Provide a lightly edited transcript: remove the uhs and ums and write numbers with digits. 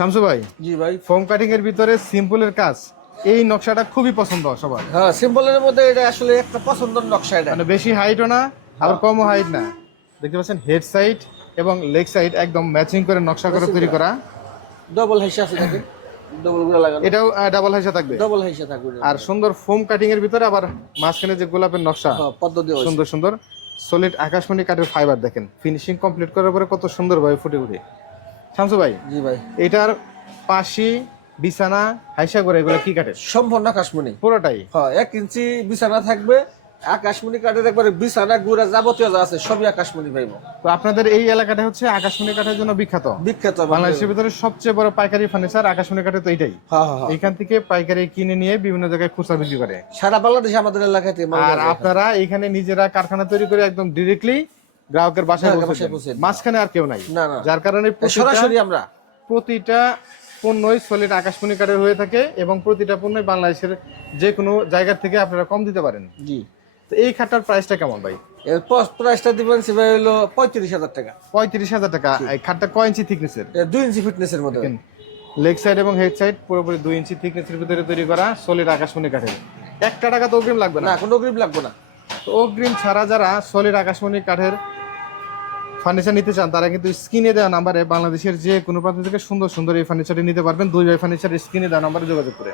শামসু ভাই, জি ভাই। Foam cutting এর ভিতরে সিম্পলের কাজ, এই নকশাটা খুবই পছন্দ সবার। হ্যাঁ, সিম্পলের মধ্যে এটা আসলে একটা পছন্দের নকশা। এটা মানে বেশি হাইটও না আবার কমও হাইট না। দেখতে পাচ্ছেন হেড সাইড এবং লেগ সাইড একদম ম্যাচিং করে নকশা করে তৈরি করা। ডবল হাইসা আছে দেখেন, ডবল গুলো লাগানো, এটাও ডাবল হাইসা থাকবে। ডবল হাইসা থাকবে। আর সুন্দর ফোম কাটিং এর ভিতরে আবার মাঝখানে যে গোলাপের নকশা, হ্যাঁ, পদ্ধতি সুন্দর সুন্দর সলিড আকাশমণি কাঠের ফাইবার। দেখেন ফিনিশিং কমপ্লিট করার পরে কত সুন্দরভাবে ফুটে উঠে। শামসু ভাই, জি ভাই। এটার পাশি বিছানা হাইসা করে এগুলো কি কাঠের? সম্পূর্ণ আকাশমণি পুরোটাই। হ্যাঁ, 1 ইঞ্চি বিছানা থাকবে, আকাশমণি কাঠের একবারে বিছানা গুড়া যাবতীয় যা আছে সবই আকাশমণি পাইবো। তো আপনাদের এই এলাকাটা হচ্ছে আকাশমণি কাঠের জন্য বিখ্যাত। বিখ্যাত বাংলাদেশের ভিতরে সবচেয়ে বড় পাইকারি ফার্নিচার আকাশমণি কাঠের, তো এটাই। হ্যাঁ হ্যাঁ। এইখান থেকে পাইকারি কিনে নিয়ে বিভিন্ন জায়গায় খুচরা বিক্রি করে। সারা বাংলাদেশে আমাদের এলাকাতে মাল আর যায়। আপনারা এখানে নিজেরা কারখানা তৈরি করে একদম ডিরেক্টলি গ্রাহকের বাসায় পৌঁছে দেন। মাঝখানে আর কেউ নাই। না না, যার কারণে সরাসরি আমরা প্রতিটা পণ্যই সলিড আকাশমণি কাঠের হয়ে থাকে এবং প্রতিটা পণ্যই বাংলাদেশের যে কোনো জায়গা থেকে আপনারা কম দিতে পারেন। জি। তো এই খাটটার প্রাইসটা কেমন ভাই? এর প্রাইসটা দিবেন সেভাবে হলো 35,000 টাকা। 35,000 টাকা। এই খাটটা কয় ইঞ্চি থিকনেসের? 2 ইঞ্চি ফিটনেসের মধ্যে। লেগ সাইড এবং হেড সাইড পুরোপুরি 2 ইঞ্চি থিকনেসের ভিতরে তৈরি করা সলিড আকাশমণি কাঠের। 1 টাকা তো অগ্রিম লাগবে না, না। কোনো অগ্রিম লাগবে না। তো অগ্রিম ছাড়া যারা সলিড আকাশমণি কাঠের ফার্নিচার নিতে চান তারা কিন্তু স্ক্রিনে দেওয়া নাম্বারে বাংলাদেশের যে কোনো প্রান্ত থেকে সুন্দর সুন্দর এই ফার্নিচারটি নিতে পারবেন। দুই ভাই ফার্নিচার স্ক্রিনে দেওয়া নাম্বারে যোগাযোগ করে।